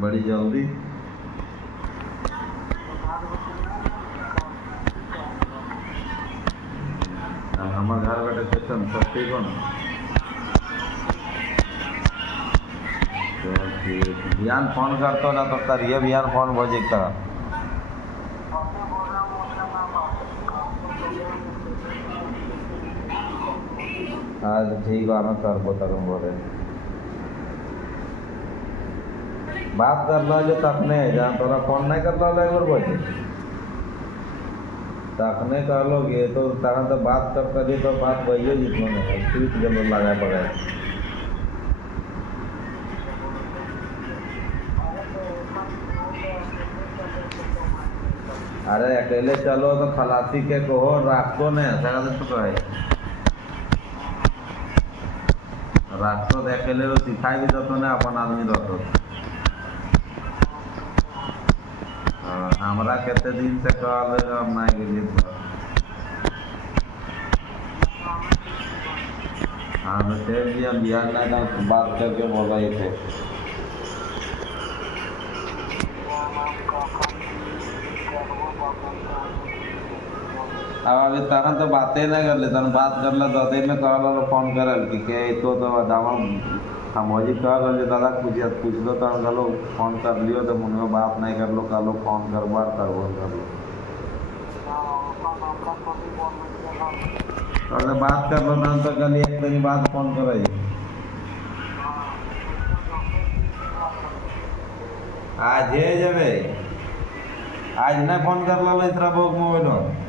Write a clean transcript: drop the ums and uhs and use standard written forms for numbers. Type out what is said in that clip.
बड़ी जल्दी। हमारे घर बैठे सेशन सब ठीक हो ना? तो बिहान फोन करते हो ना तो करिए बिहान फोन बजे का। आज ठीक है मैं कर बोता हूँ बोले बात कर लो जो तखने जहाँ तोरा फोन नहीं कर लो एक बजे तखने कर लोगे तो तरह तो बात कर करिए तो बात वही जितने में स्विच जब लगा पड़े। अरे अकेले चलो तो खलासी के कहो राखो ने ऐसा तो कहे राखो तो अकेले तो सिखाई भी दो ने अपन आदमी दो हमरा केते दिन से कहल हम नहीं गेलिए हाँ तो सेठ जी हम बिहार नहीं बात करके बोल रहे थे। अब अभी तक तो बातें नहीं कर ले तन बात कर ले तो दिन में कहल फोन करल कि तो दावा हम वही कहल दादा पूछ लो तो हम कहलो फोन कर लियो तो मुझे बात नहीं कर लो कहलो फोन करवा कर लो अगर बात कर लो ना तो कल एक दिन बाद फोन कर आज जब आज नहीं फोन कर लो इतना बोक मोबाइल